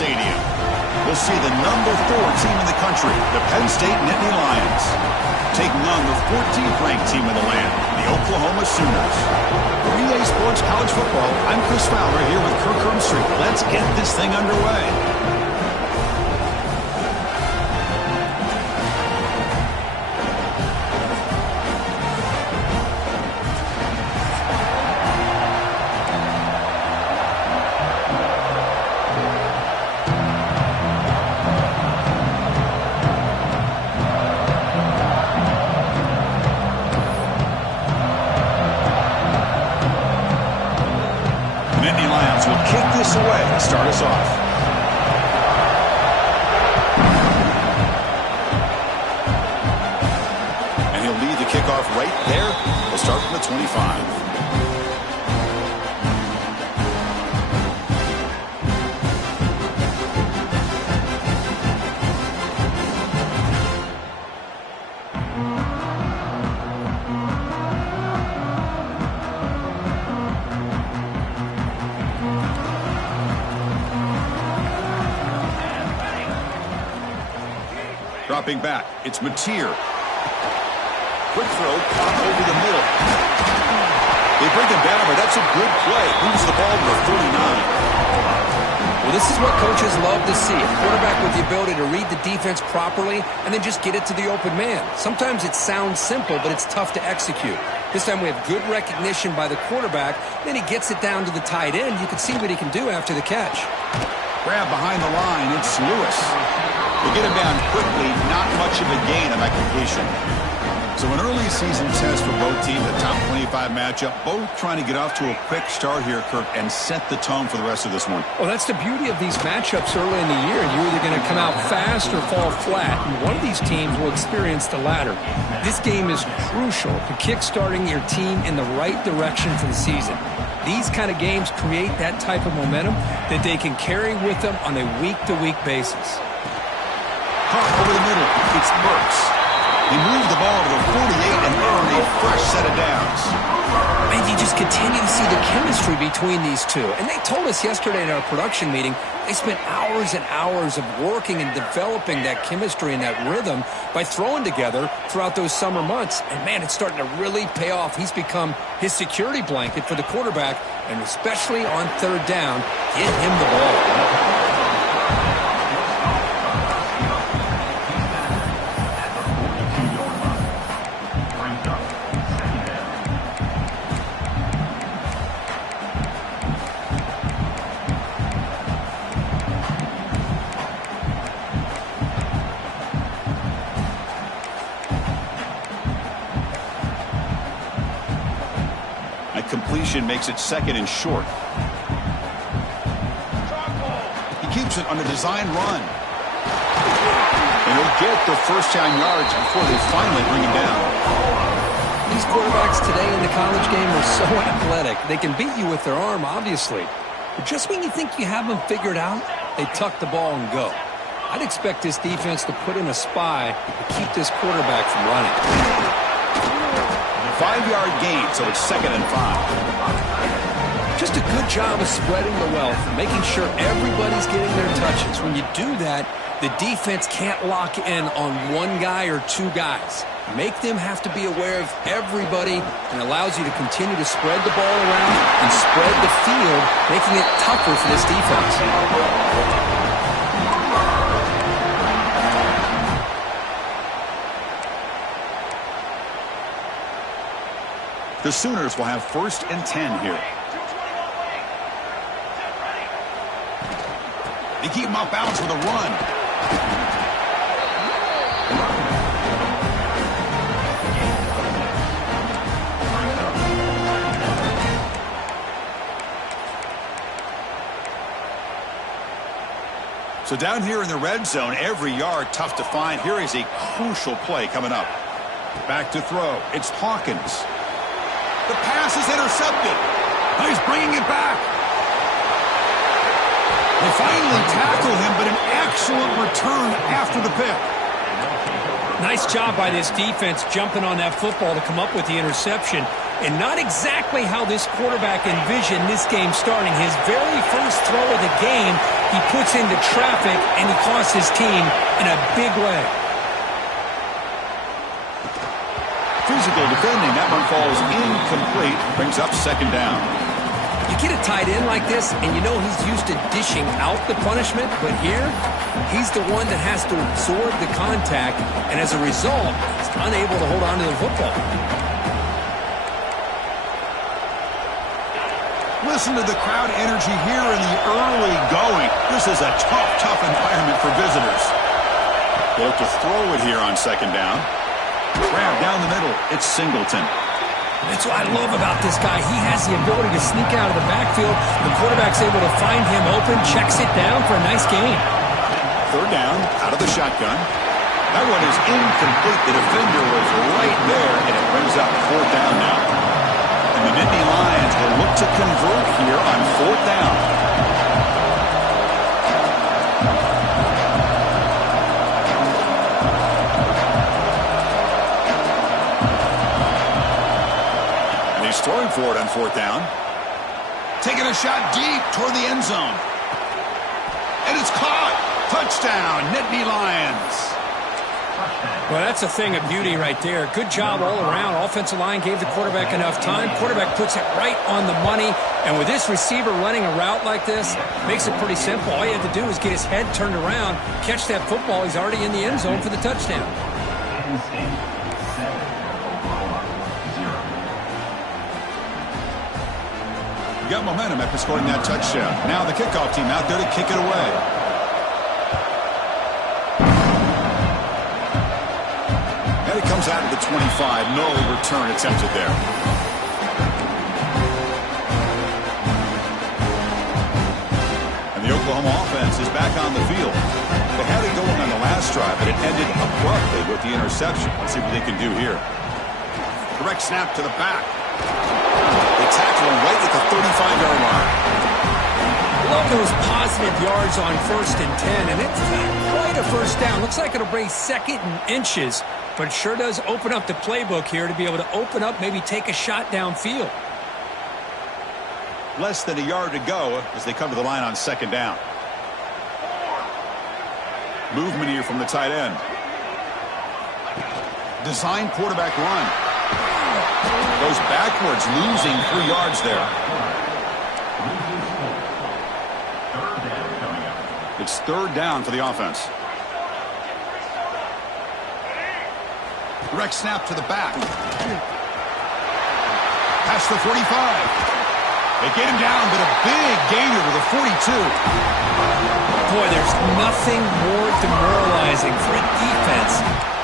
Stadium. We'll see the number 4 team in the country, the Penn State Nittany Lions, taking on the 14th ranked team in the land, the Oklahoma Sooners. For EA Sports College Football, I'm Chris Fowler here with Kirk Herbstreit. Let's get this thing underway. Away to start us off. And he'll lead the kickoff right there. We'll start from the 25. Dropping back, it's Mateer. Quick throw, caught over the middle. They bring him down, but that's a good play. Moves the ball to the 49. Well, this is what coaches love to see. A quarterback with the ability to read the defense properly and then just get it to the open man. Sometimes it sounds simple, but it's tough to execute. This time we have good recognition by the quarterback. Then he gets it down to the tight end. You can see what he can do after the catch. Grab behind the line, it's Lewis. They get him down quickly, not much of a gain on that completion. So an early season test for both teams, a top 25 matchup, both trying to get off to a quick start here, Kirk, and set the tone for the rest of this one. Well, that's the beauty of these matchups early in the year. You're either going to come out fast or fall flat, and one of these teams will experience the latter. This game is crucial to kick-starting your team in the right direction for the season. These kind of games create that type of momentum that they can carry with them on a week-to-week basis. Caught over the middle, it's Burks. He moved the ball to the 48 and earned a fresh set of downs. And you just continue to see the chemistry between these two. And they told us yesterday in our production meeting, they spent hours and hours of working and developing that chemistry and that rhythm by throwing together throughout those summer months. And, man, it's starting to really pay off. He's become his security blanket for the quarterback, and especially on third down, get him the ball. Completion makes it second and short. He keeps it on a design run. And he'll get the first down yards before they finally bring him down. These quarterbacks today in the college game are so athletic. They can beat you with their arm, obviously. But just when you think you have them figured out, they tuck the ball and go. I'd expect this defense to put in a spy to keep this quarterback from running. 5-yard gain, so it's second and 5. Just a good job of spreading the wealth, making sure everybody's getting their touches. When you do that, the defense can't lock in on one guy or two guys. Make them have to be aware of everybody, and allows you to continue to spread the ball around and spread the field, making it tougher for this defense. The Sooners will have first and 10 here. They keep him off balance with a run. So down here in the red zone, every yard tough to find. Here is a crucial play coming up. Back to throw. It's Hawkins. The pass is intercepted. He's bringing it back. They finally tackle him, but an excellent return after the pick. Nice job by this defense jumping on that football to come up with the interception. And not exactly how this quarterback envisioned this game starting. His very first throw of the game, He puts into traffic, and he costs his team in a big way. Physical defending. That one falls incomplete. Brings up second down. You get a tight end like this, and you know he's used to dishing out the punishment, but here, he's the one that has to absorb the contact, and as a result, he's unable to hold on to the football. Listen to the crowd energy here in the early going. This is a tough environment for visitors. They look to throw it here on second down. Grab down the middle. It's Singleton. That's what I love about this guy. He has the ability to sneak out of the backfield. The quarterback's able to find him open, checks it down for a nice gain. Third down, out of the shotgun. That one is incomplete. The defender was right there, and it brings up fourth down now. And the Nittany Lions will look to convert here on fourth down. Throwing for it on fourth down. Taking a shot deep toward the end zone. And it's caught. Touchdown, Nittany Lions. Well, that's a thing of beauty right there. Good job all around. Offensive line gave the quarterback enough time. Quarterback puts it right on the money. And with this receiver running a route like this, makes it pretty simple. All you have to do is get his head turned around, catch that football. He's already in the end zone for the touchdown. Got momentum after scoring that touchdown. Now the kickoff team out there to kick it away. And it comes out of the 25. No return attempted there. And the Oklahoma offense is back on the field. They had it going on the last drive, but it ended abruptly with the interception. Let's see what they can do here. Direct snap to the back. They tackle him right at the 35-yard line. Love those positive yards on 1st and 10, and it's not quite a first down. Looks like it'll bring second and inches, but it sure does open up the playbook here to be able to open up, maybe take a shot downfield. Less than a yard to go as they come to the line on second down. Movement here from the tight end. Design quarterback run. Goes backwards, losing 3 yards there. It's third down for the offense. Direct snap to the back. Past the 45. They get him down, but a big gainer to the 42. Boy, there's nothing more demoralizing for a defense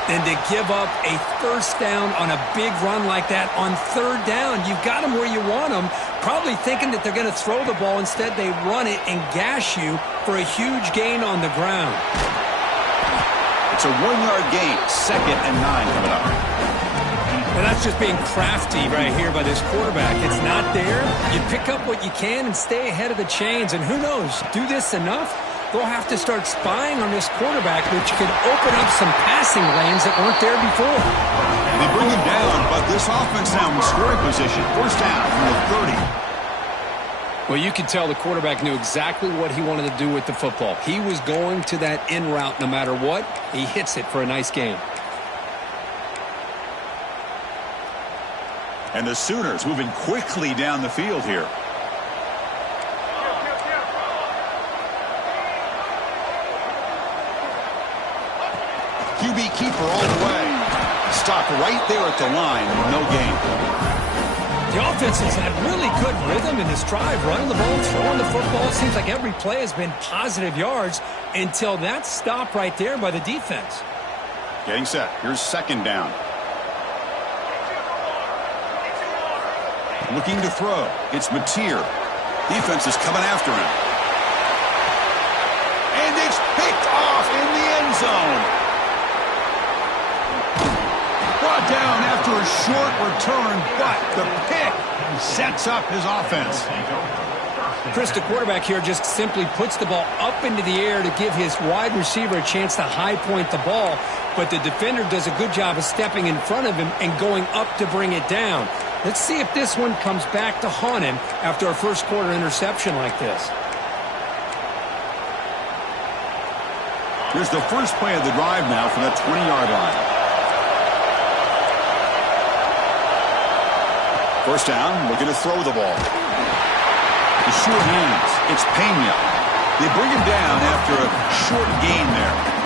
than to give up a first down on a big run like that on third down. You've got them where you want them, probably thinking that they're going to throw the ball. Instead, they run it and gash you for a huge gain on the ground. It's a 1-yard gain, 2nd and 9 coming up. And that's just being crafty right here by this quarterback. It's not there. You pick up what you can and stay ahead of the chains. And who knows, do this enough, they'll have to start spying on this quarterback, which could open up some passing lanes that weren't there before. They bring him down, but this offense now in scoring position. First down from the 30. Well, you can tell the quarterback knew exactly what he wanted to do with the football. He was going to that in route no matter what. He hits it for a nice gain. And the Sooners moving quickly down the field here. QB keeper all the way. Stopped right there at the line. No gain. The offense has had really good rhythm in this drive, running the ball, throwing the football. It seems like every play has been positive yards until that stop right there by the defense. Getting set. Here's second down. Looking to throw. It's Mateer. Defense is coming after him. And it's picked off in the end zone. Brought down after a short return, but the pick sets up his offense. Chris, the quarterback here just simply puts the ball up into the air to give his wide receiver a chance to high point the ball, but the defender does a good job of stepping in front of him and going up to bring it down. Let's see if this one comes back to haunt him after a first quarter interception like this. Here's the first play of the drive now from the 20-yard line. First down, looking to throw the ball. The sure hands. It's Penn. They bring him down after a short gain there.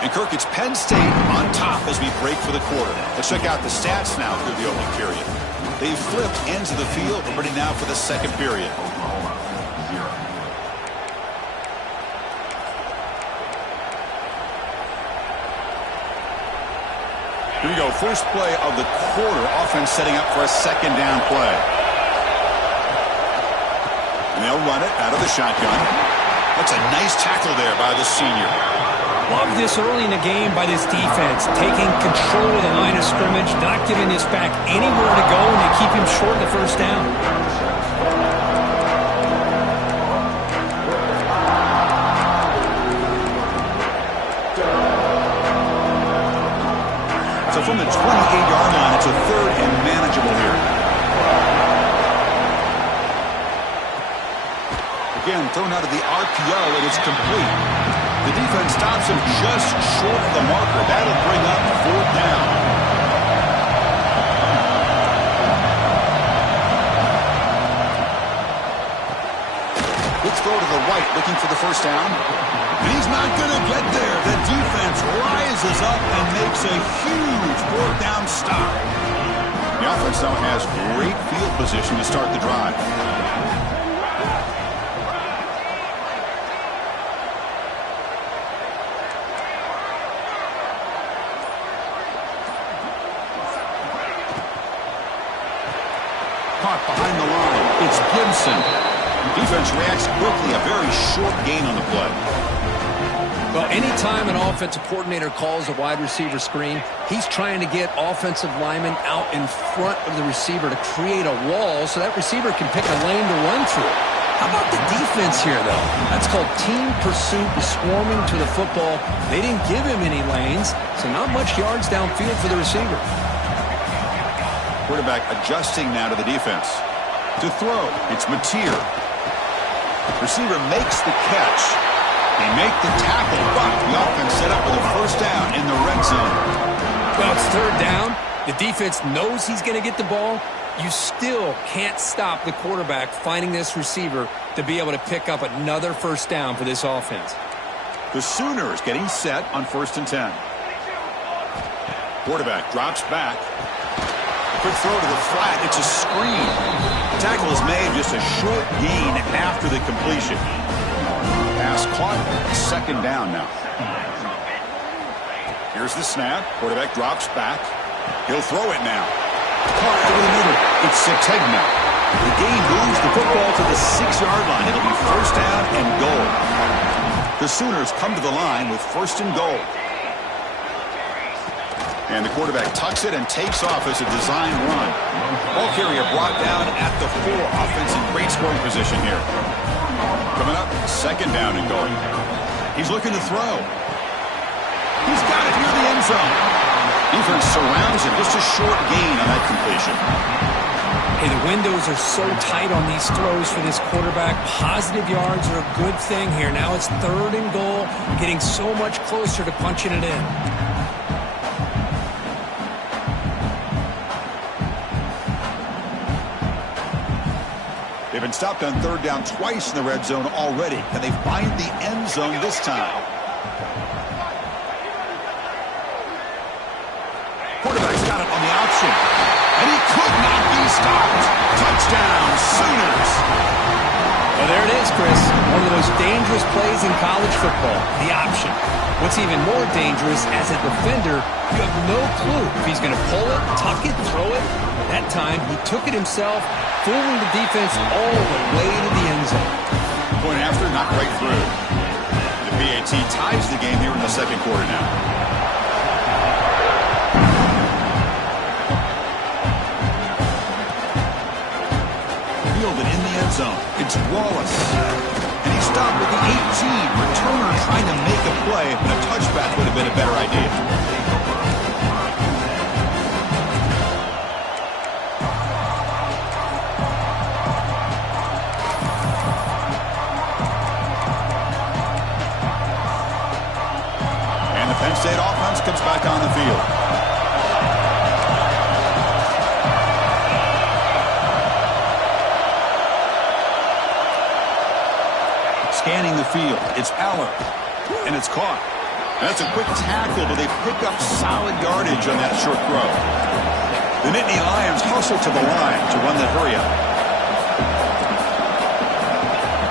And Kirk, it's Penn State on top as we break for the quarter. Let's check out the stats now through the opening period. They've flipped ends of the field. We're ready now for the second period. Here we go. First play of the quarter. Offense setting up for a second down play. And they'll run it out of the shotgun. That's a nice tackle there by the senior. Love this early in the game by this defense, taking control of the line of scrimmage, not giving this back anywhere to go, and they keep him short of the first down. So from the 28-yard line, it's a third and manageable here. Again, thrown out of the RPO, and it's complete. The defense stops him just short of the marker. That'll bring up fourth down. Quick throw to the right, looking for the first down. And he's not going to get there. The defense rises up and makes a huge fourth down stop. The offense now has great field position to start the drive. Caught behind the line. It's Gibson. Defense reacts quickly. A very short gain on the play. Well, anytime an offensive coordinator calls a wide receiver screen, he's trying to get offensive linemen out in front of the receiver to create a wall so that receiver can pick a lane to run through. How about the defense here, though? That's called team pursuit, swarming to the football. They didn't give him any lanes, so not much yards downfield for the receiver. Quarterback adjusting now to the defense. To throw, it's Mateer. Receiver makes the catch. They make the tackle, but the offense set up with a first down in the red zone. Well, it's third down. The defense knows he's going to get the ball. You still can't stop the quarterback finding this receiver to be able to pick up another first down for this offense. The Sooners getting set on 1st and 10. Quarterback drops back. Quick throw to the flat. It's a screen. The tackle is made, just a short gain after the completion. Pass caught. Second down now. Here's the snap. Quarterback drops back. He'll throw it now. Caught over the middle. It's Sategna. The gain moves the football to the 6-yard line. It'll be first down and goal. The Sooners come to the line with 1st and goal. And the quarterback tucks it and takes off as a design run. Ball carrier brought down at the 4. Offense in great scoring position here. Coming up, second down and going. He's looking to throw. He's got it near the end zone. Defense surrounds him. Just a short gain on that completion. Hey, the windows are so tight on these throws for this quarterback. Positive yards are a good thing here. Now it's 3rd and goal, getting so much closer to punching it in. They've been stopped on 3rd down twice in the red zone already. Can they find the end zone this time? Quarterback's got it on the option. And he could not be stopped. Touchdown, Sooners. Well, there it is, Chris. One of the most dangerous plays in college football, the option. What's even more dangerous, as a defender, you have no clue if he's going to pull it, tuck it, throw it. That time, he took it himself, fooling the defense all the way to the end zone. Point after, not right through. The PAT ties the game here in the second quarter now. Fielded in the end zone. It's Wallace. And he stopped with the 18. Returner trying to make a play, and a touchback would have been a better idea. downs, comes back on the field. Scanning the field, it's Aller, and it's caught. That's a quick tackle, but they pick up solid yardage on that short throw. The Nittany Lions hustle to the line to run the hurry up.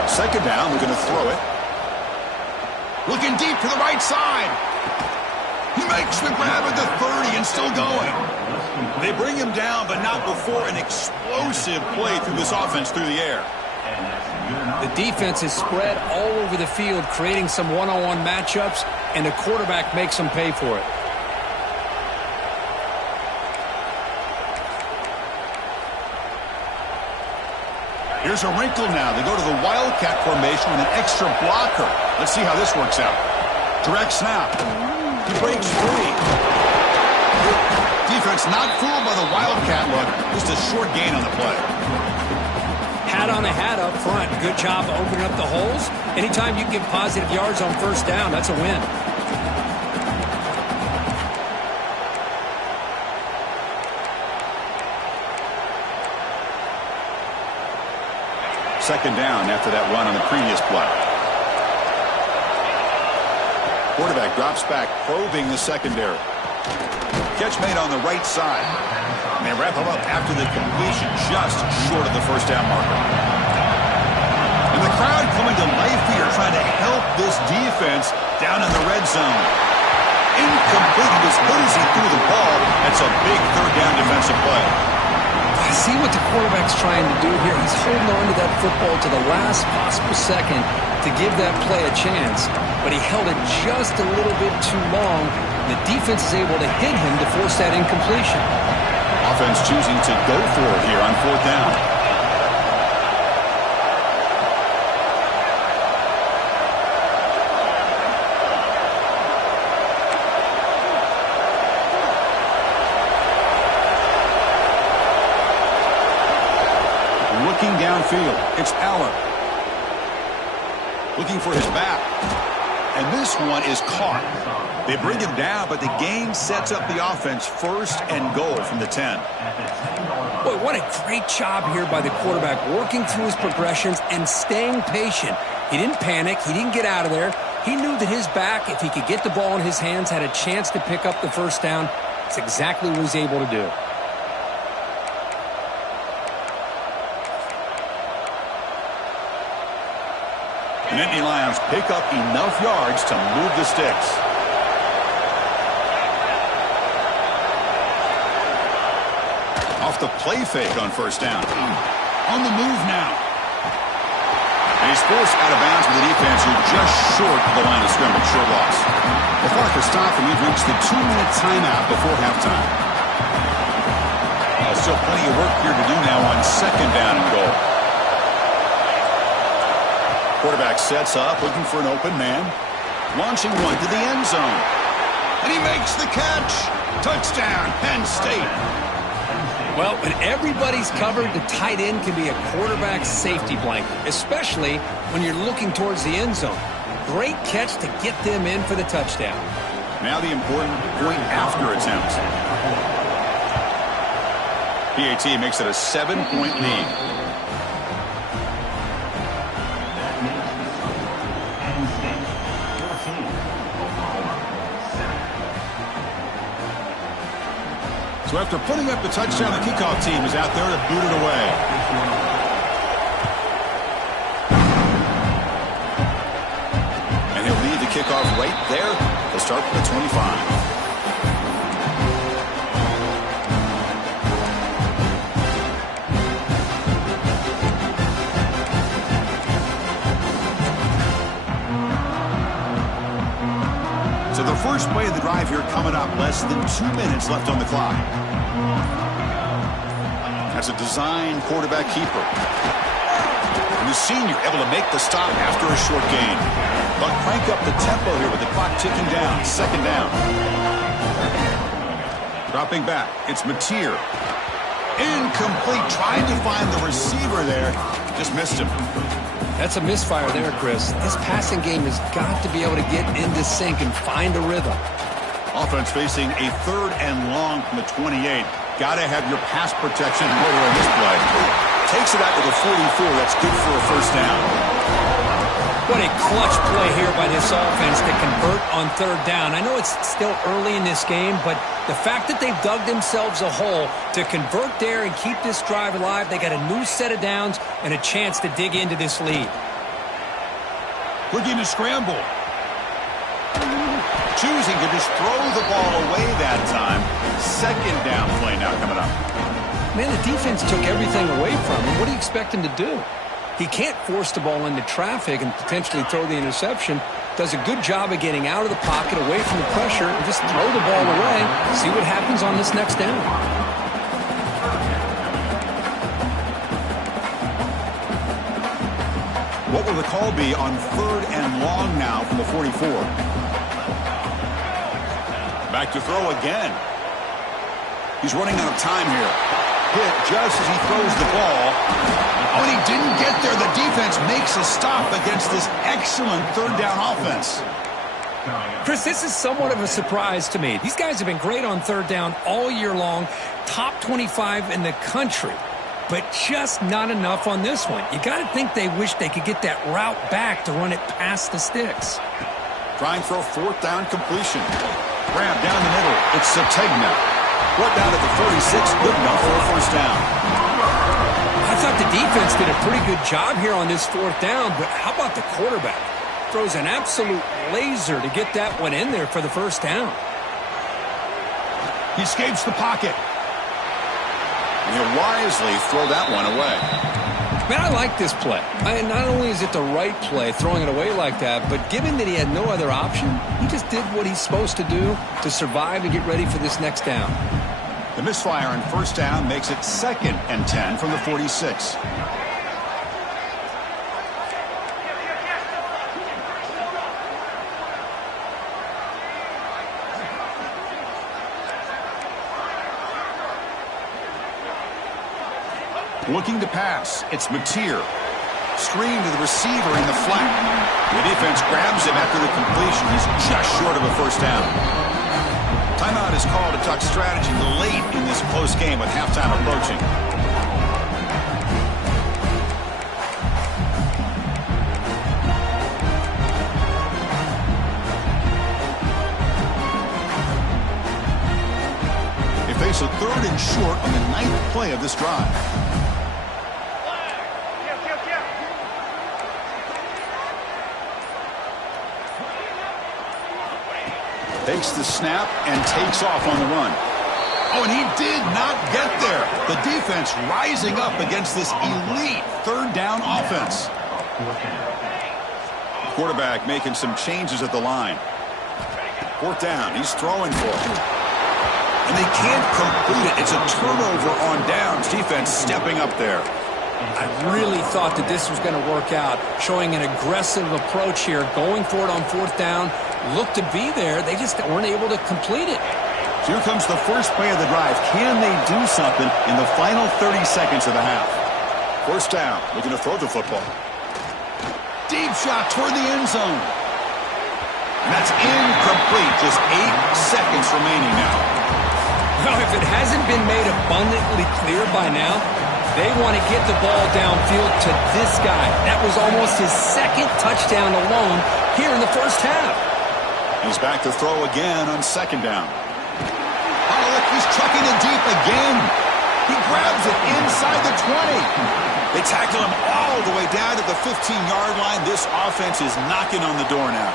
Second down, they're going to throw it. Looking deep to the right side. He makes the grab at the 30 and still going. They bring him down, but not before an explosive play through this offense through the air. The defense is spread all over the field, creating some one-on-one matchups, and the quarterback makes them pay for it. Here's a wrinkle now. They go to the Wildcat formation with an extra blocker. Let's see how this works out. Direct snap. He breaks free. Defense not fooled by the Wildcat look. Just a short gain on the play. Hat on a hat up front. Good job opening up the holes. Anytime you get positive yards on first down, that's a win. Second down after that run on the previous play. Quarterback drops back, probing the secondary. Catch made on the right side. And they wrap him up after the completion, just short of the first down marker. And the crowd coming to life here, trying to help this defense down in the red zone. Incomplete. As good as he threw the ball, that's a big third down defensive play. See what the quarterback's trying to do here. He's holding on to that football to the last possible second to give that play a chance. But he held it just a little bit too long. The defense is able to hit him to force that incompletion. Offense choosing to go for it here on fourth down. Looking downfield, it's Aller. Looking for his back. And this one is caught. They bring him down, but the game sets up the offense first and goal from the 10. Boy, what a great job here by the quarterback, working through his progressions and staying patient. He didn't panic. He didn't get out of there. He knew that his back, if he could get the ball in his hands, had a chance to pick up the first down. It's exactly what he's able to do. The Nittany Lions pick up enough yards to move the sticks. Off the play fake on first down. On the move now. And he's forced out of bounds with the defense who just short of the line of scrimmage. Short loss. The clock has stopped and we've reached the 2-minute timeout before halftime. Still plenty of work here to do now on second down and goal. Quarterback sets up, looking for an open man. Launching one to the end zone. And he makes the catch. Touchdown, Penn State. Well, when everybody's covered, the tight end can be a quarterback's safety blanket, especially when you're looking towards the end zone. Great catch to get them in for the touchdown. Now the important point after attempt. PAT makes it a 7-point lead. So after putting up the touchdown, the kickoff team is out there to boot it away. And he'll lead the kickoff right there. He'll start from the 25. So the first play of the drive here coming up, less than 2 minutes left on the clock. That's a design quarterback keeper. And the senior able to make the stop after a short gain. But crank up the tempo here with the clock ticking down. Second down. Dropping back, it's Mateer. Incomplete, trying to find the receiver there. Just missed him. That's a misfire there, Chris. This passing game has got to be able to get into sync and find a rhythm. Offense facing a 3rd and long from the 28. Got to have your pass protection in order in this play. Takes it out to the 44. That's good for a first down. What a clutch play here by this offense to convert on 3rd down. I know it's still early in this game, but the fact that they've dug themselves a hole to convert there and keep this drive alive, they got a new set of downs and a chance to dig into this lead. Looking to scramble. Choosing to just throw the ball away that time. 2nd down play now coming up. Man, the defense took everything away from him. What do you expect him to do? He can't force the ball into traffic and potentially throw the interception. Does a good job of getting out of the pocket, away from the pressure, and just throw the ball away. See what happens on this next down. What will the call be on 3rd and long now from the 44? Back to throw again. He's running out of time here. Hit just as he throws the ball. Oh, and he didn't get there. The defense makes a stop against this excellent 3rd down offense. Chris, this is somewhat of a surprise to me. These guys have been great on 3rd down all year long. Top 25 in the country. But just not enough on this one. You got to think they wish they could get that route back to run it past the sticks. Trying for a 4th down completion. Grab down the middle. It's Sategna. Brought down at the 46. Good enough for a first down. I thought the defense did a pretty good job here on this 4th down, but how about the quarterback? Throws an absolute laser to get that one in there for the first down. He escapes the pocket. And he'll wisely throw that one away. Man, I like this play. Not only is it the right play, throwing it away like that, but given that he had no other option, he just did what he's supposed to do to survive and get ready for this next down. The misfire on first down makes it 2nd and 10 from the 46. Looking to pass. It's Mateer. Screen to the receiver in the flat. The defense grabs him after the completion. He's just short of a first down. Timeout is called to talk strategy late in this close game with halftime approaching. They face a 3rd and short on the 9th play of this drive. Takes the snap and takes off on the run. Oh, and he did not get there. The defense rising up against this elite 3rd down offense. Quarterback making some changes at the line. 4th down. He's throwing for it. And they can't complete it. It's a turnover on downs. Defense stepping up there. I really thought that this was going to work out, showing an aggressive approach here, going for it on 4th down. Looked to be there. They just weren't able to complete it. So here comes the first play of the drive. Can they do something in the final 30 seconds of the half? First down. Looking to throw the football. Deep shot toward the end zone. And that's incomplete. Just 8 seconds remaining now. Well, if it hasn't been made abundantly clear by now, they want to get the ball downfield to this guy. That was almost his 2nd touchdown alone here in the first half. He's back to throw again on 2nd down. Oh, look, he's chucking it deep again. He grabs it inside the 20. They tackle him all the way down to the 15-yard line. This offense is knocking on the door now.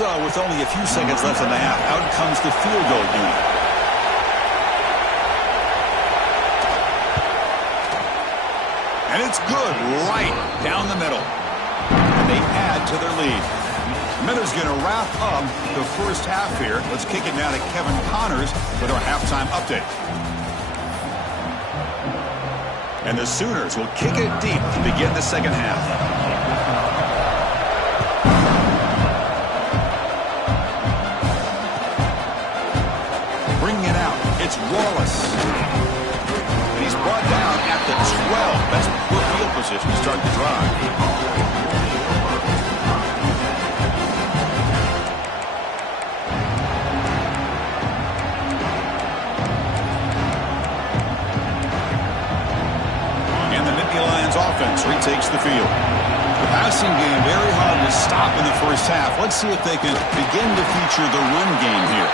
So, with only a few seconds left in the half, out comes the field goal unit. And it's good right down the middle. And they add to their lead. Miller's going to wrap up the first half here. Let's kick it now to Kevin Connors with our halftime update. And the Sooners will kick it deep to begin the second half. It's Wallace. And he's brought down at the 12. That's poor field position to start the drive. And the Nittany Lions offense retakes the field. The passing game very hard to stop in the first half. Let's see if they can begin to feature the run game here.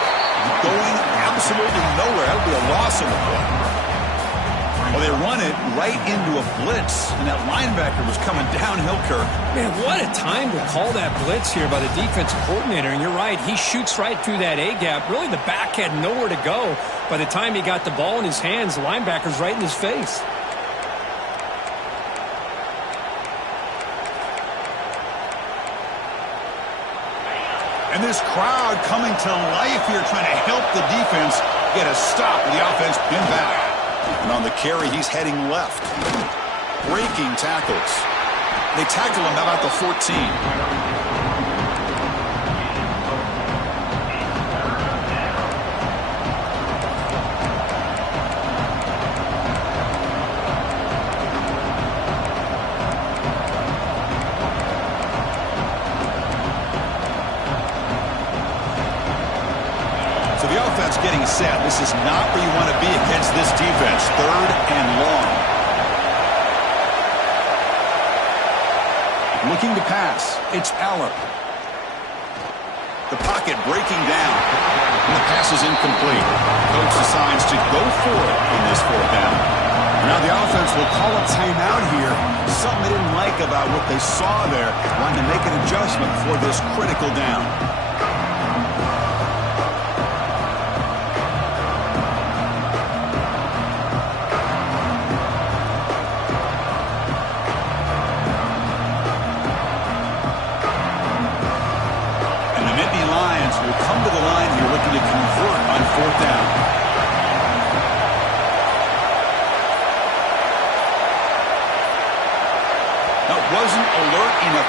Going absolutely nowhere. That would be a loss of the play. Well, they run it right into a blitz, and that linebacker was coming downhill, Kirk. Man, what a time to call that blitz here by the defensive coordinator. And you're right, he shoots right through that A-gap. Really, the back had nowhere to go. By the time he got the ball in his hands, the linebacker's right in his face. And this crowd coming to life here, trying to help the defense get a stop with the offense pinned back. And on the carry, he's heading left. Breaking tackles. They tackle him about the 14. Getting set. This is not where you want to be against this defense. 3rd and long. Looking to pass. It's Aller. The pocket breaking down. And the pass is incomplete. Coach decides to go for it in this 4th down. Now the offense will call a timeout here. Something they didn't like about what they saw there. Wanting to make an adjustment for this critical down.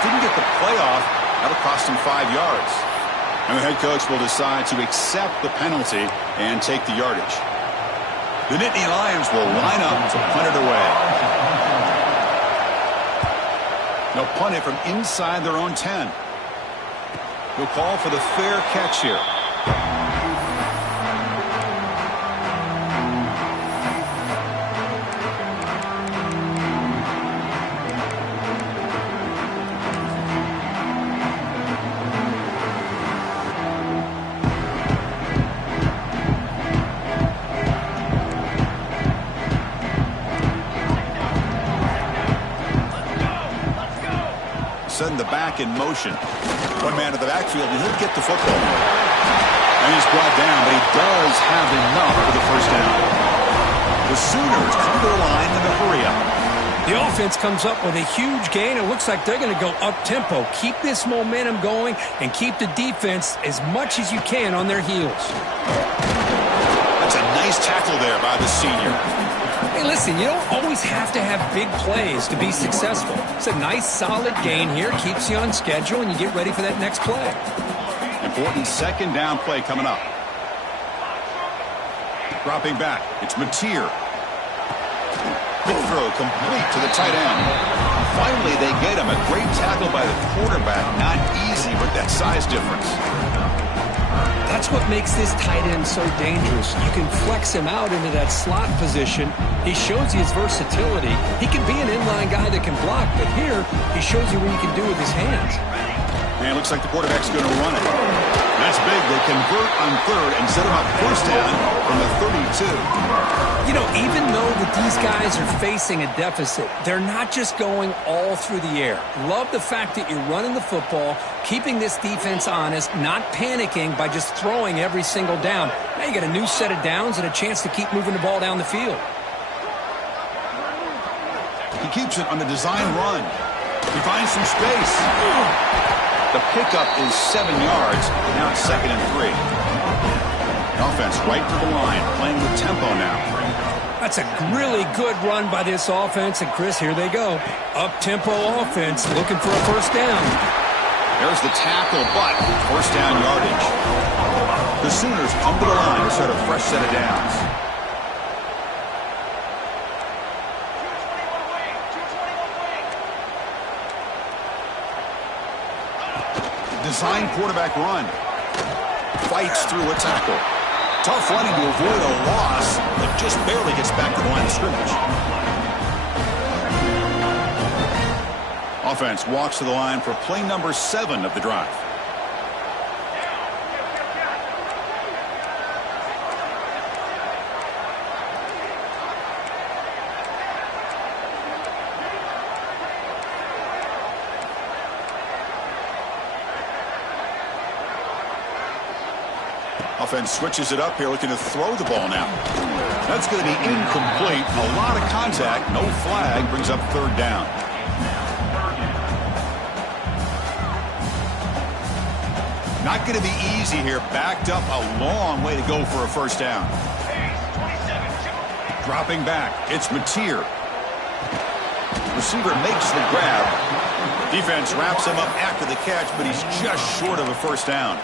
Didn't get the playoff. That'll cost him 5 yards. And the head coach will decide to accept the penalty and take the yardage. The Nittany Lions will line up to punt it away. They'll punt it from inside their own 10. He'll call for the fair catch here. Send the back in motion. One man to the backfield, and he'll get the football. And he's brought down, but he does have enough for the first down. The Sooners come to the line in a hurry up. The offense comes up with a huge gain. It looks like they're going to go up-tempo. Keep this momentum going and keep the defense as much as you can on their heels. That's a nice tackle there by the senior. Hey, listen, you don't always have to have big plays to be successful. It's a nice, solid gain here. Keeps you on schedule, and you get ready for that next play. Important 2nd down play coming up. Dropping back. It's Mateer. Big throw complete to the tight end. Finally, they get him. A great tackle by the quarterback. Not easy, but that size difference. That's what makes this tight end so dangerous. You can flex him out into that slot position. He shows you his versatility. He can be an inline guy that can block, but here he shows you what he can do with his hands. And it looks like the quarterback's going to run it. That's big. They convert on 3rd and set him up 1st down from the 32. You know, even though that these guys are facing a deficit, they're not just going all through the air. Love the fact that you're running the football, keeping this defense honest, not panicking by just throwing every single down. Now you got a new set of downs and a chance to keep moving the ball down the field. He keeps it on the design run. He finds some space. The pickup is 7 yards. Now it's 2nd and 3. Offense right to the line, playing with tempo now. That's a really good run by this offense. And, Chris, here they go. Up-tempo offense looking for a 1st down. There's the tackle, but 1st down yardage. The Sooners come to the line to start a fresh set of downs. design quarterback run. Fights through a tackle. Tough running to avoid a loss, but just barely gets back to the line of scrimmage. Offense walks to the line for play number 7 of the drive. Offense switches it up here, looking to throw the ball now. That's going to be incomplete. A lot of contact. No flag. Brings up 3rd down. Not going to be easy here. Backed up a long way to go for a 1st down. Dropping back. It's Mateer. Receiver makes the grab. Defense wraps him up after the catch, but he's just short of a 1st down.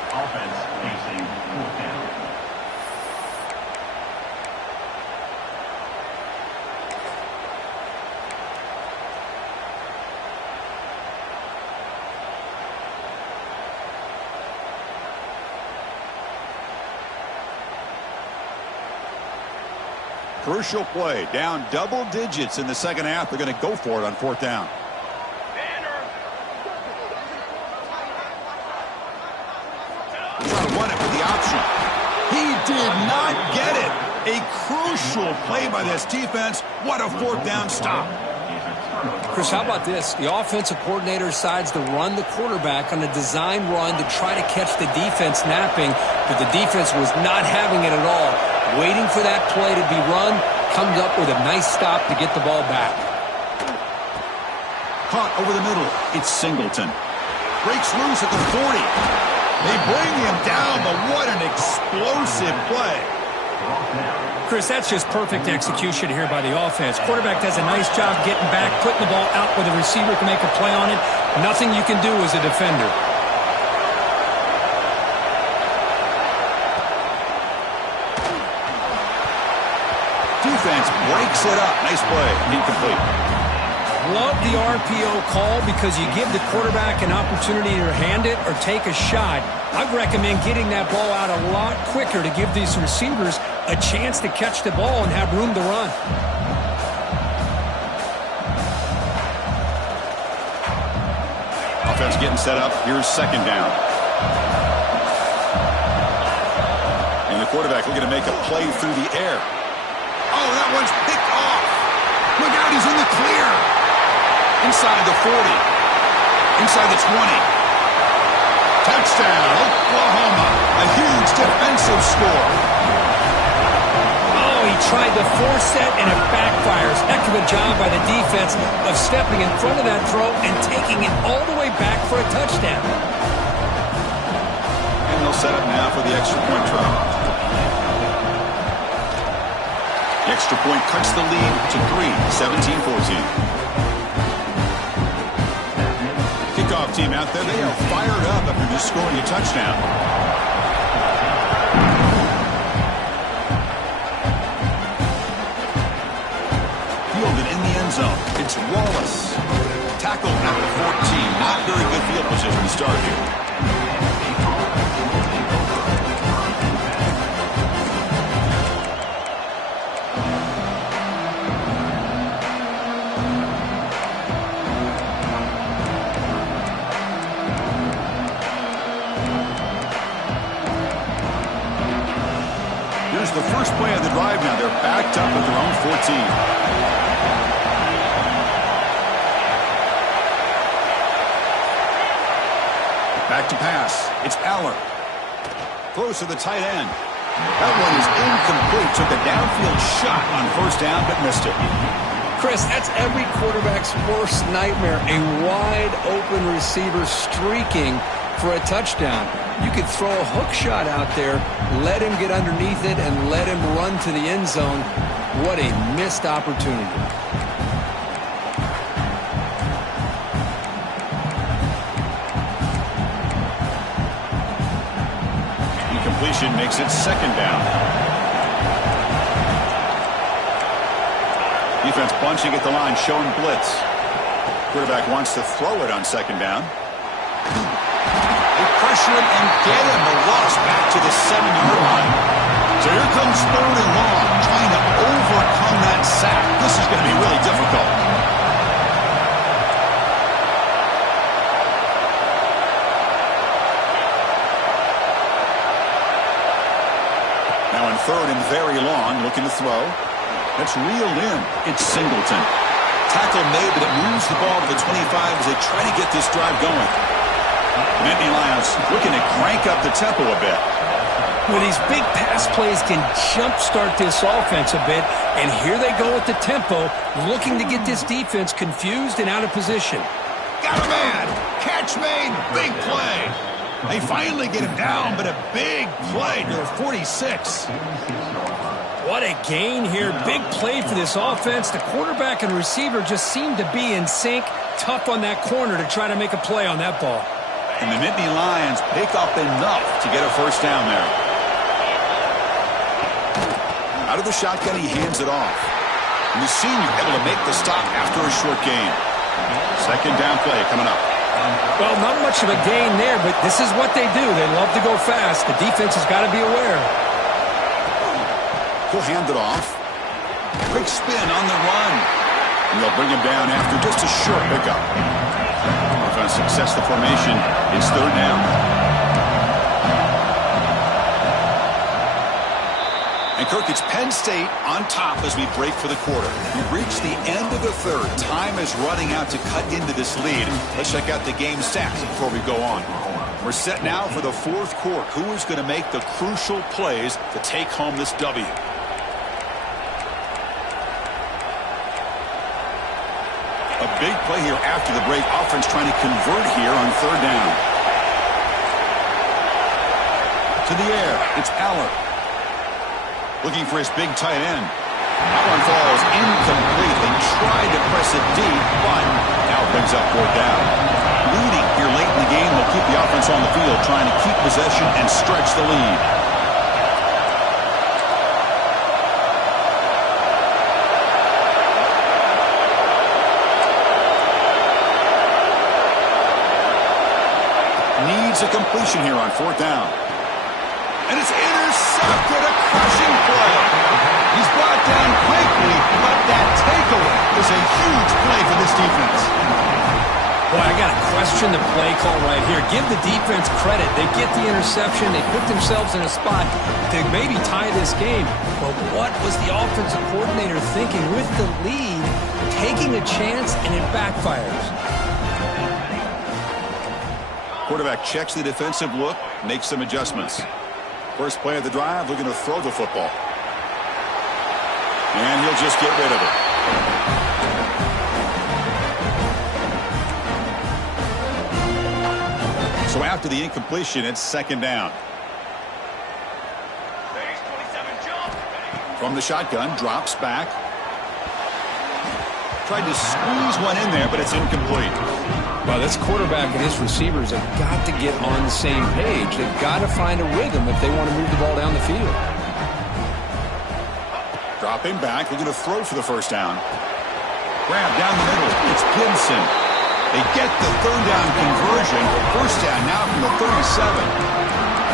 Crucial play. Down double digits in the 2nd half. They're going to go for it on 4th down. They're trying to run it with the option. He did not get it. A crucial play by this defense. What a 4th down stop. Chris, how about this? The offensive coordinator decides to run the quarterback on a design run to try to catch the defense napping, but the defense was not having it at all. Waiting for that play to be run, comes up with a nice stop to get the ball back. Caught over the middle. It's Singleton. Breaks loose at the 40. They bring him down, but what an explosive play. Chris, that's just perfect execution here by the offense. Quarterback does a nice job getting back, putting the ball out where the receiver can make a play on it. Nothing you can do as a defender. Defense breaks it up. Nice play. Incomplete. Love the RPO call because you give the quarterback an opportunity to hand it or take a shot. I'd recommend getting that ball out a lot quicker to give these receivers a chance to catch the ball and have room to run. Offense getting set up. Here's 2nd down. And the quarterback looking to make a play through the air. Oh, that one's picked off. Look out, he's in the clear. Inside the 40. Inside the 20. Touchdown, Oklahoma. A huge defensive score. Oh, he tried to force it, and it backfires. Heck of a job by the defense of stepping in front of that throw and taking it all the way back for a touchdown. And they'll set up now for the extra point try. The extra point cuts the lead to 3, 17-14. Kickoff team out there, they are fired up after just scoring a touchdown. Fielded in the end zone. It's Wallace. Tackled at the 14. Not very good field position to start here. The first play of the drive now. They're backed up at their own 14. Back to pass. It's Aller. Throws to the tight end. That one is incomplete. Took a downfield shot on 1st down, but missed it. Chris, that's every quarterback's worst nightmare. A wide open receiver streaking for a touchdown. You could throw a hook shot out there, let him get underneath it, and let him run to the end zone. What a missed opportunity. Incompletion makes it 2nd down. Defense bunching at the line, showing blitz. Quarterback wants to throw it on 2nd down. pressure him and get him. The loss back to the 7-yard line. So here comes 3rd and long, trying to overcome that sack. This is going to be really difficult. Now on 3rd and very long, looking to throw. That's reeled in. It's Singleton. Tackle made, but it moves the ball to the 25 as they try to get this drive going. Nittany Lions looking to crank up the tempo a bit. Well, these big pass plays can jumpstart this offense a bit, and here they go with the tempo, looking to get this defense confused and out of position. Got a man. Catch made. Big play. They finally get him down, but a big play to the 46. What a gain here. Big play for this offense. The quarterback and receiver just seem to be in sync. Tough on that corner to try to make a play on that ball. And the Nittany Lions pick up enough to get a first down there. Out of the shotgun, he hands it off. And the senior able to make the stop after a short gain. 2nd down play coming up. Well, not much of a gain there, but this is what they do. They love to go fast. The defense has got to be aware. He'll hand it off. Quick spin on the run. And they'll bring him down after just a short pickup. Offense success the formation. It's 3rd down. And Kirk, it's Penn State on top as we break for the quarter. We've reached the end of the 3rd. Time is running out to cut into this lead. Let's check out the game stats before we go on. We're set now for the 4th quarter. Who is going to make the crucial plays to take home this W? A big play here after the break. Offense trying to convert here on 3rd down. To the air. It's Aller. Looking for his big tight end. That one falls incomplete. They tried to press it deep, but now brings up 4th down. Leading here late in the game will keep the offense on the field, trying to keep possession and stretch the lead. Needs a completion here on 4th down. And it's intercepted, a crushing play. He's brought down quickly, but that takeaway is a huge play for this defense. Boy, I got to question the play call right here. Give the defense credit. They get the interception. They put themselves in a spot to maybe tie this game. But what was the offensive coordinator thinking with the lead, taking a chance, and it backfires? Quarterback checks the defensive look, makes some adjustments. First play of the drive, looking to throw the football. And he'll just get rid of it. So after the incompletion, it's 2nd down. From the shotgun, drops back. Tried to squeeze one in there, but it's incomplete. Well, this quarterback and his receivers have got to get on the same page. They've got to find a rhythm if they want to move the ball down the field. Dropping back, looking to throw for the first down. Grab down the middle. It's Gibson. They get the 3rd down conversion. First down now from the 37.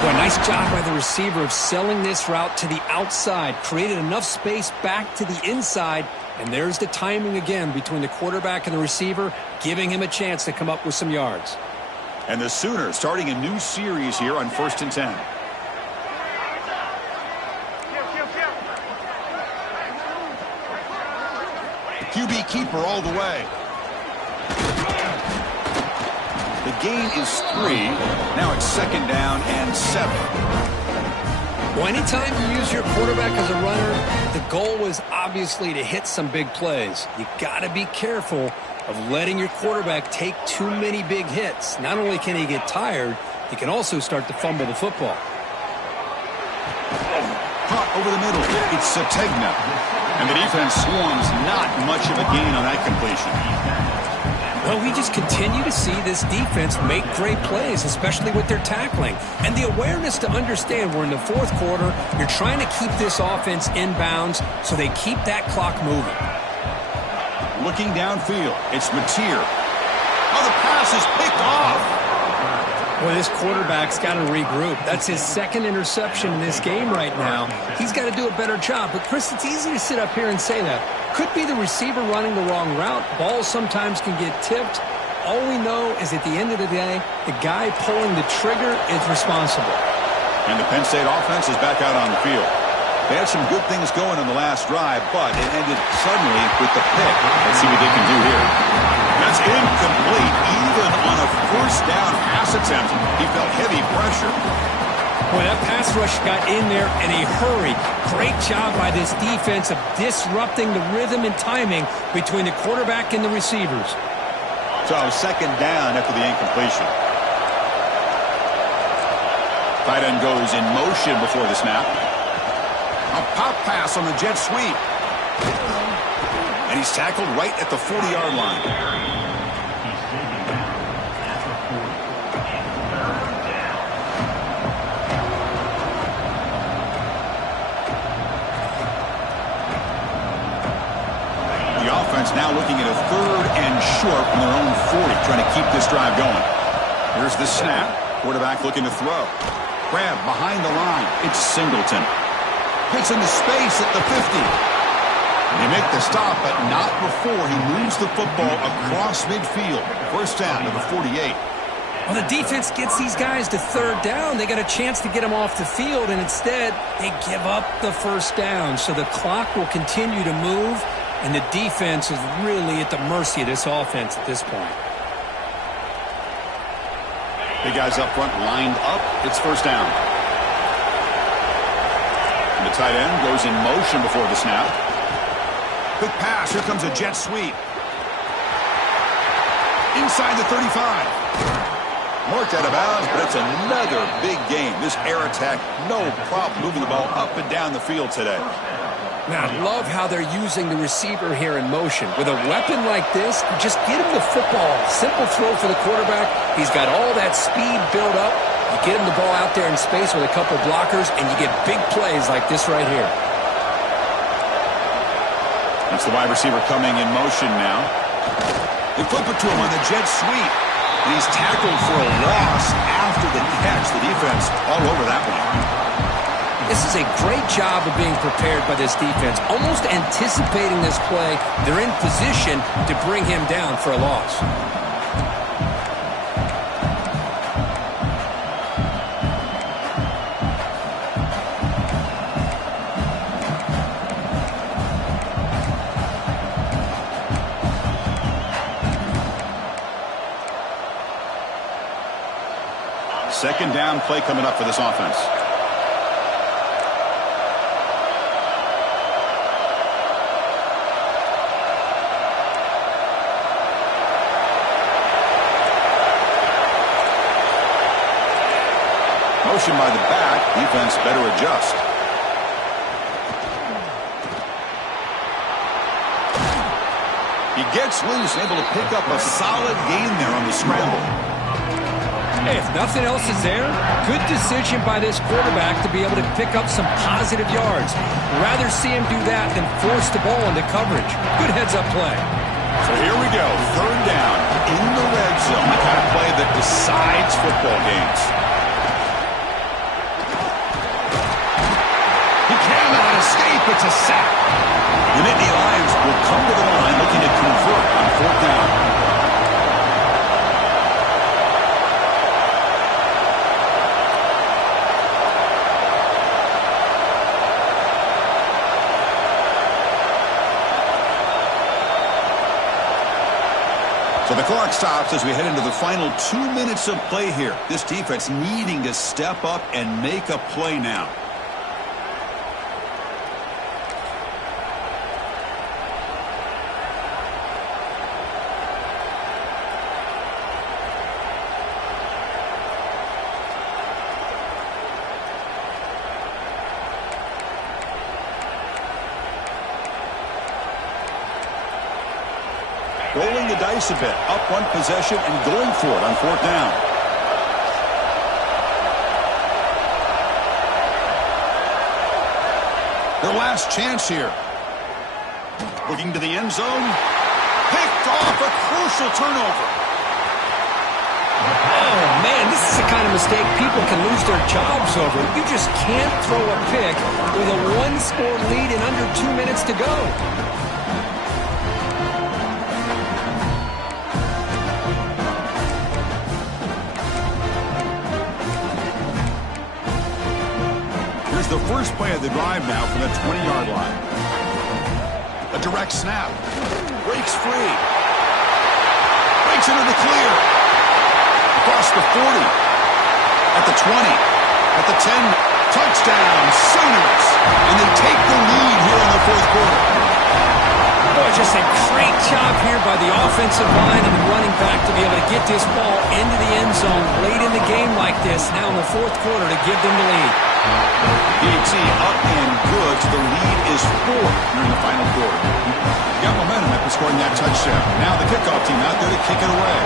Boy, nice job by the receiver of selling this route to the outside. Created enough space back to the inside. And there's the timing again between the quarterback and the receiver, giving him a chance to come up with some yards. And the Sooners starting a new series here on 1st and 10. QB keeper all the way. The gain is 3. Now it's 2nd down and 7. Well, anytime you use your quarterback as a runner, the goal is obviously to hit some big plays. You got to be careful of letting your quarterback take too many big hits. Not only can he get tired, he can also start to fumble the football. Caught over the middle. It's Sategna. And the defense swarms. Not much of a gain on that completion. Well, we just continue to see this defense make great plays, especially with their tackling. And the awareness to understand we're in the 4th quarter, you're trying to keep this offense in bounds so they keep that clock moving. Looking downfield, it's Mateer. Oh, the pass is picked off. Well, this quarterback's got to regroup. That's his second interception in this game right now. He's got to do a better job. But, Chris, it's easy to sit up here and say that. Could be the receiver running the wrong route. Balls sometimes can get tipped. All we know is at the end of the day, the guy pulling the trigger is responsible. And the Penn State offense is back out on the field. They had some good things going in the last drive, but it ended suddenly with the pick. Let's see what they can do here. That's incomplete, even on a first down pass attempt. He felt heavy pressure. Boy, that pass rush got in there in a hurry. Great job by this defense of disrupting the rhythm and timing between the quarterback and the receivers. So second down after the incompletion. Tight end goes in motion before the snap. A pop pass on the jet sweep. And he's tackled right at the 40-yard line. The offense now looking at a 3rd and short from their own 40, trying to keep this drive going. Here's the snap. Quarterback looking to throw. Grab behind the line. It's Singleton. Gets into space at the 50. They make the stop, but not before he moves the football across midfield. First down to the 48. Well, the defense gets these guys to 3rd down. They got a chance to get them off the field, and instead they give up the first down. So the clock will continue to move, and the defense is really at the mercy of this offense at this point. The guys up front lined up. It's first down. And the tight end goes in motion before the snap. Quick pass. Here comes a jet sweep. Inside the 35. Marked out of bounds, but it's another big game. This air attack, no problem moving the ball up and down the field today. Now, I love how they're using the receiver here in motion. With a weapon like this, just get him the football. Simple throw for the quarterback. He's got all that speed built up. You get him the ball out there in space with a couple blockers, and you get big plays like this right here. That's the wide receiver coming in motion now. They flip it to him on the jet sweep. And he's tackled for a loss after the catch. The defense all over that one. This is a great job of being prepared by this defense. Almost anticipating this play, they're in position to bring him down for a loss. Second down play coming up for this offense. Motion by the back. Defense better adjust. He gets loose, able to pick up a solid gain there on the scramble. Hey, if nothing else is there, good decision by this quarterback to be able to pick up some positive yards. Rather see him do that than force the ball into coverage. Good heads-up play. So here we go, 3rd down in the red zone. The kind of play that decides football games. He cannot escape. It's a sack. The Nittany Lions will come to the line looking to convert on 4th down. So the clock stops as we head into the final 2 minutes of play here. This defense needing to step up and make a play now. Rolling the dice a bit, up one possession and going for it on 4th down. Their last chance here. Looking to the end zone. Picked off, a crucial turnover. Oh, man, this is the kind of mistake people can lose their jobs over. You just can't throw a pick with a one-score lead in under 2 minutes to go. Here's the first play of the drive now from the 20-yard line. A direct snap. Breaks free. Breaks into the clear. Across the 40. At the 20. At the 10. Touchdown, Sooners. And they take the lead here in the fourth quarter. Boy, just a great job here by the offensive line and the running back to be able to get this ball into the end zone late in the game like this, now in the fourth quarter, to give them the lead. BT up and good. So the lead is 4 here in the final quarter. Got momentum after scoring that touchdown. Now the kickoff team out there to kick it away.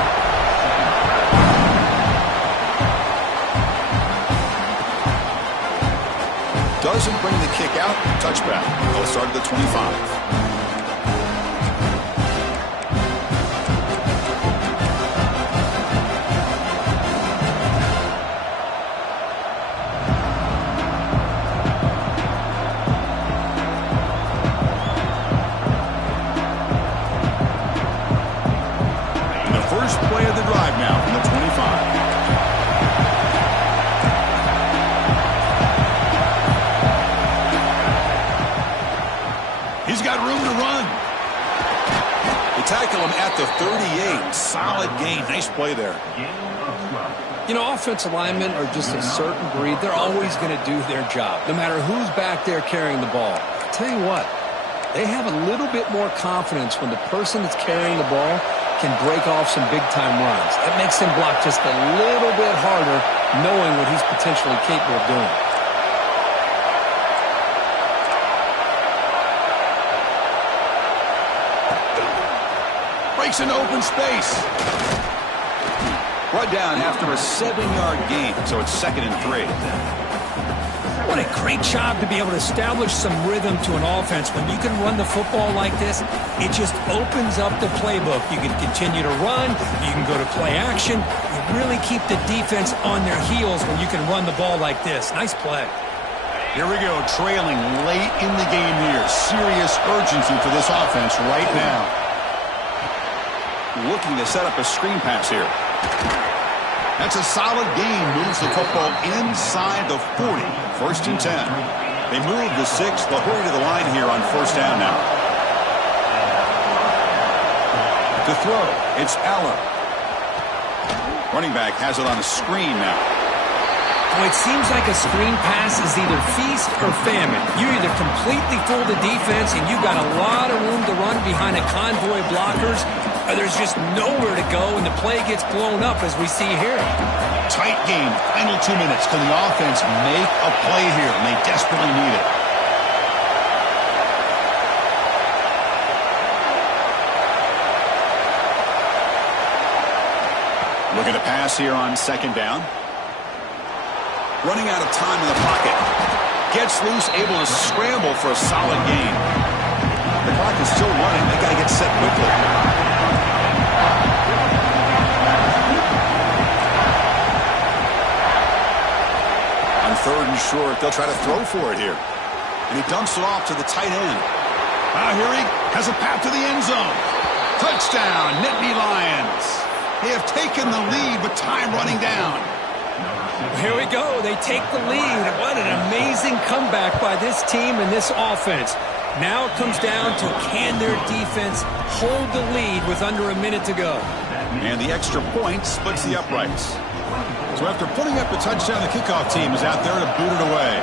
Doesn't bring the kick out. Touchback. They'll start at the 25. First play of the drive now from the 25. He's got room to run. They tackle him at the 38. Solid gain. Nice play there. You know, offensive linemen are just a certain breed. They're always going to do their job, no matter who's back there carrying the ball. I'll tell you what, they have a little bit more confidence when the person that's carrying the ball can break off some big-time runs. That makes him block just a little bit harder, knowing what he's potentially capable of doing. Breaks into open space. Brought down after a 7-yard gain, so it's 2nd and 3. What a great job to be able to establish some rhythm to an offense. When you can run the football like this, it just opens up the playbook. You can continue to run. You can go to play action. You really keep the defense on their heels when you can run the ball like this. Nice play. Here we go, trailing late in the game here. Serious urgency for this offense right now. Looking to set up a screen pass here. That's a solid gain. Moves the football inside the 40. 1st and 10. They move the 6. They'll hurry to the line here on 1st down now. To throw, it's Allen. Running back has it on a screen now. Well, it seems like a screen pass is either feast or famine. You either completely fool the defense and you've got a lot of room to run behind a convoy of blockers, or there's just nowhere to go and the play gets blown up as we see here. Tight game. Final 2 minutes. Can the offense make a play here? And they desperately need it. Look at the pass here on 2nd down. Running out of time in the pocket. Gets loose, able to scramble for a solid gain. The clock is still running. They got to get set quickly. On 3rd and short, they'll try to throw for it here. And he dumps it off to the tight end. Here he has a path to the end zone. Touchdown, Nittany Lions. They have taken the lead, but time running down. Here we go. They take the lead. What an amazing comeback by this team and this offense. Now it comes down to, can their defense hold the lead with under a minute to go? And the extra point splits the uprights. So after putting up the touchdown, the kickoff team is out there to boot it away.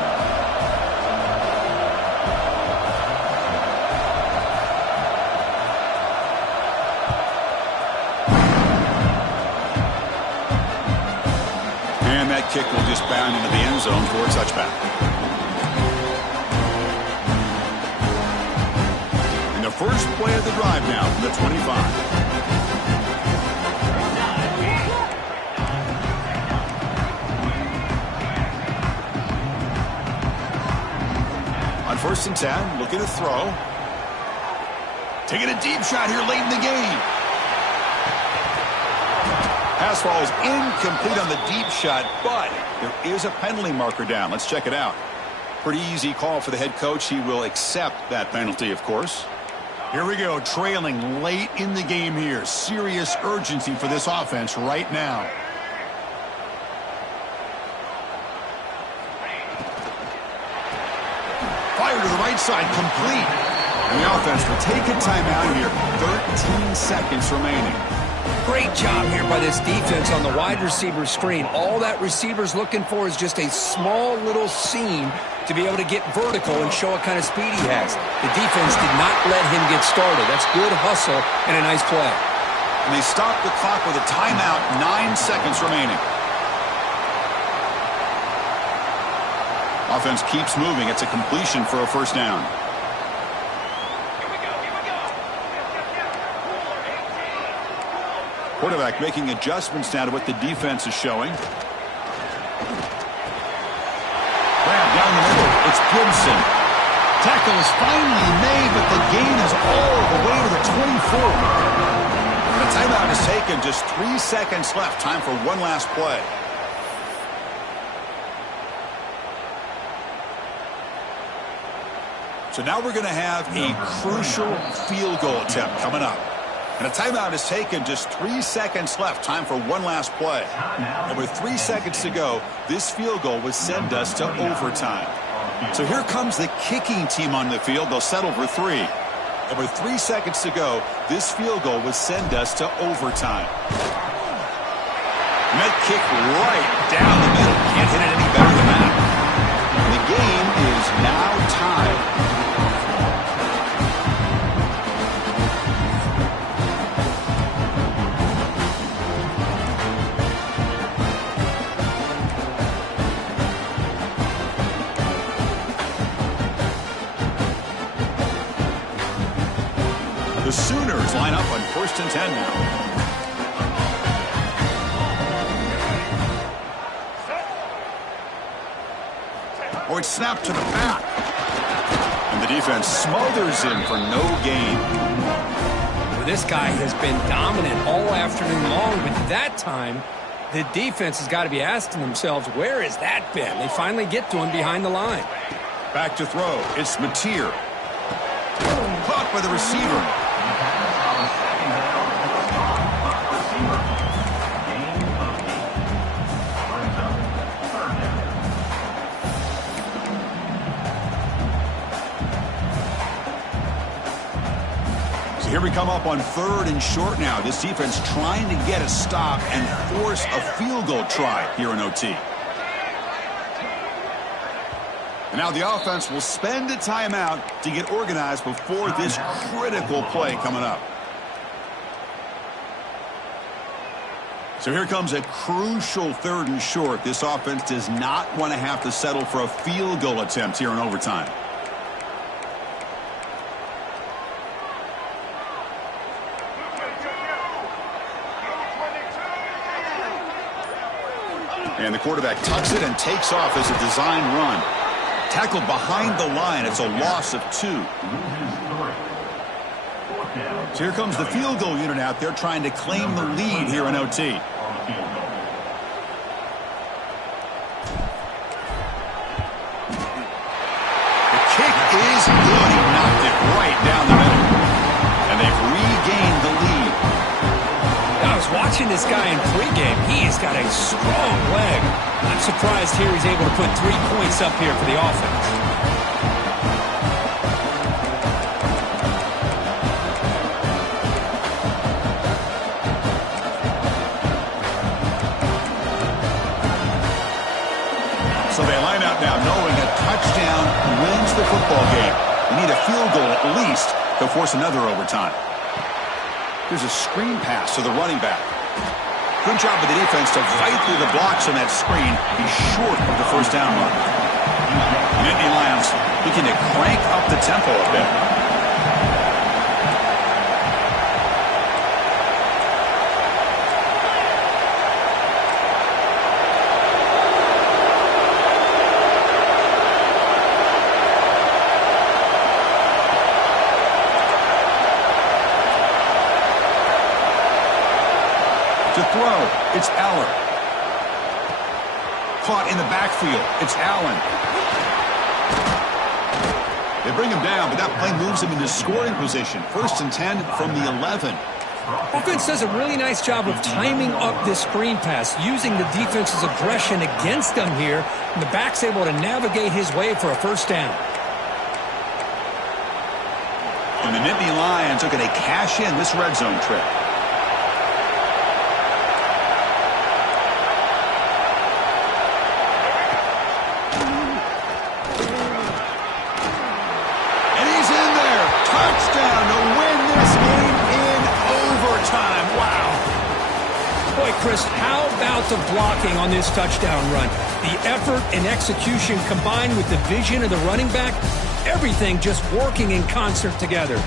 And that kick will just bound into the end zone for a touchback. And the first play of the drive now from the 25. On 1st and 10, looking to throw. Taking a deep shot here late in the game. Pass falls incomplete on the deep shot, but there is a penalty marker down. Let's check it out. Pretty easy call for the head coach. He will accept that penalty, of course. Here we go, trailing late in the game here. Serious urgency for this offense right now. Fire to the right side, complete. And the offense will take a timeout here. 13 seconds remaining. Great job here by this defense on the wide receiver screen. All that receiver's looking for is just a small little seam to be able to get vertical and show what kind of speed he has. The defense did not let him get started. That's good hustle and a nice play. And they stop the clock with a timeout, 9 seconds remaining. Offense keeps moving. It's a completion for a first down. Quarterback making adjustments now to what the defense is showing. Grab down the middle. It's Gibson. Tackle is finally made, but the gain is all the way to the 24. The timeout is taken. Just 3 seconds left. Time for one last play. So now we're going to have a crucial field goal attempt coming up. And a timeout is taken. Just 3 seconds left. Time for one last play. And with 3 seconds to go, this field goal would send us to overtime. So here comes the kicking team on the field. They'll settle for 3. And with 3 seconds to go, this field goal would send us to overtime. And that kick right down the middle. Can't hit it any better than that. The game is now tied. The Sooners line up on 1st and 10 now. Oh, it's snapped to the back. And the defense smothers him for no gain. Well, this guy has been dominant all afternoon long, but that time, the defense has got to be asking themselves, where has that been? They finally get to him behind the line. Back to throw. It's Mateer. Caught by the receiver. Here we come up on 3rd and short now. This defense trying to get a stop and force a field goal try here in OT. And now the offense will spend a timeout to get organized before this critical play coming up. So here comes a crucial 3rd and short. This offense does not want to have to settle for a field goal attempt here in overtime. And the quarterback tucks it and takes off as a design run. Tackled behind the line. It's a loss of 2. So here comes the field goal unit out there trying to claim the lead here in OT. The kick is good. He knocked it right down the middle. And they've regained the lead. I was watching this guy in pregame. He has got a strong leg. I'm surprised here he's able to put 3 points up here for the offense. So they line up now knowing a touchdown wins the football game. You need a field goal at least to force another overtime. Here's a screen pass to the running back. Good job of the defense to fight through the blocks on that screen. He's short of the first down mark. Nittany Lions looking to crank up the tempo a bit. To throw, it's Eller. Caught in the backfield, it's Allen. They bring him down, but that play moves him into scoring position. 1st and 10 from the 11. Offense does a really nice job of timing up this screen pass, using the defense's aggression against them here, and the back's able to navigate his way for a 1st down. And the Nittany Lions are going to cash in this red zone trip. And he's in there. Touchdown to win this game in overtime. Wow. Boy, Chris, how about the blocking on this touchdown run? The effort and execution combined with the vision of the running back, everything just working in concert together.